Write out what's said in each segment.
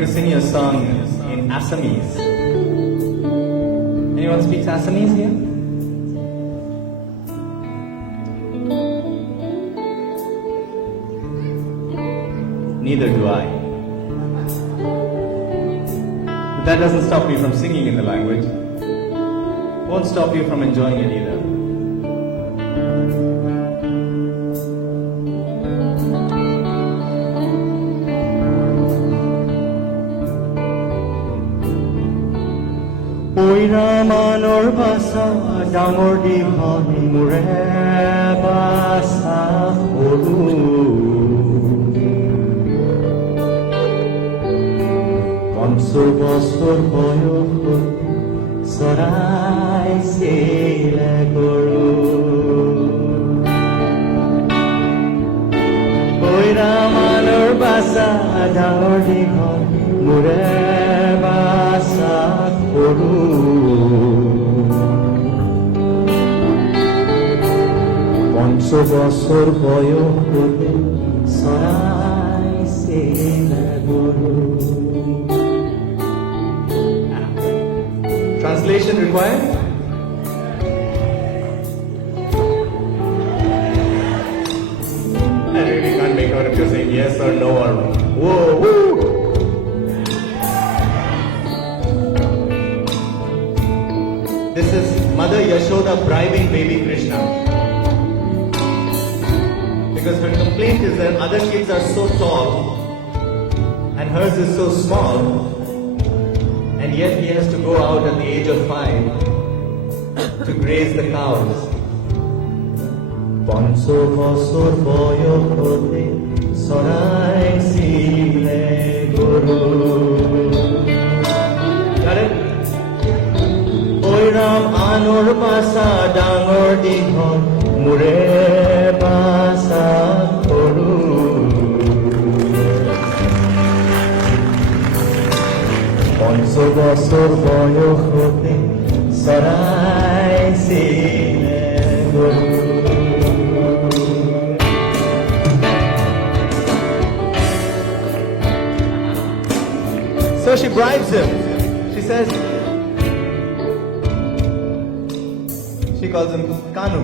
going to sing you a song in Assamese. Anyone speaks Assamese here? Neither do I. But that doesn't stop me from singing in the language. Won't stop you from enjoying it either. Oiramanor basa damor dihon mure basa oru Pamso bosor boyokh sorai sile goru Oiramanor basa damor dihon mure basa oru পঞ্চ বছর বয়স হতে সরাইছিলে গরু Translation required? I really can't make out if you're saying yes or no or whoa, woo. This is Mother Yashoda bribing baby Krishna. Because her complaint is that other kids are so tall and hers is so small, and yet he has to go out at the age of 5 to graze the cows. পঞ্চ বছর বয়স হতে সরাইছিলে গরু ওইরাম আনোর বাসা ডাঙৰ দীঘল মোৰে বাসা সৰু পঞ্চ বছৰ বয়স হতে চৰাইছিলে গৰু So she bribes him. She says, she calls him Kanu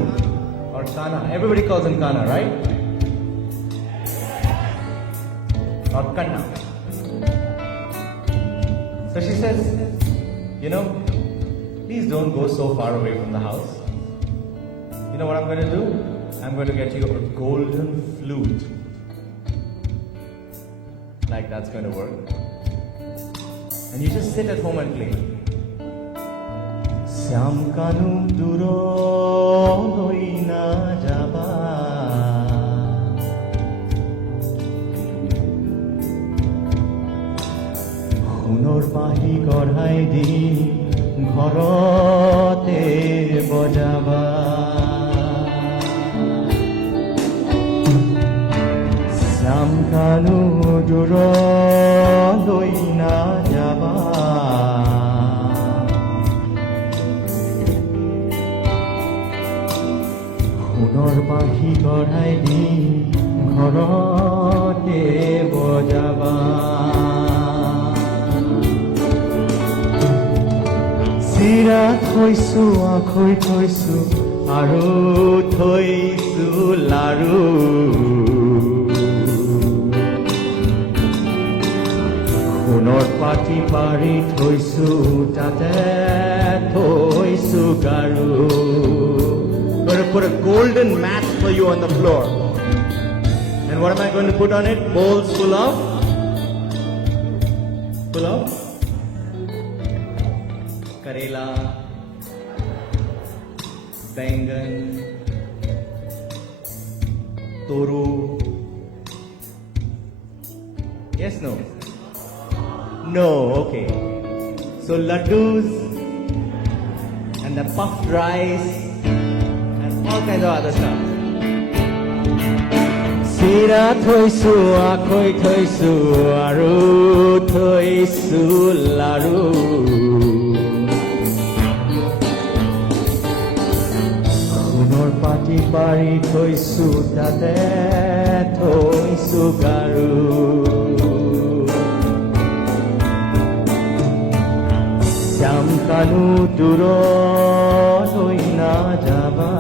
or Kana. Everybody calls him Kana, right? Or Kanna. So she says, please don't go so far away from the house. You know what I'm going to do? I'm going to get you a golden flute. Like that's going to work. And you just sit at home and play. Syam kanu duro loina jaba Hunor bahi gorhai di ghorote bojaba Syam kanu duro loina jaba সোণৰ বাঁহী গঢ়াই দি ঘৰতে বজাবা চিৰা থৈছো আখৈ থৈছো আৰু থৈছো লাৰু সোণৰ পাটি পাৰি থৈছো তাতে থৈছো গাৰু I'm going to put a golden mat for you on the floor. And what am I going to put on it? Bowls full of? Karela, Bengan, Toru. Yes, no? No, okay. So laddus and the puffed rice. All kinds of other stuff. Sira thoisu, akhoi thoisu, aru thoisu laru. Hunor pati pari thoisu, tate thoisu garu. কানো দূৰলৈ নাযাবা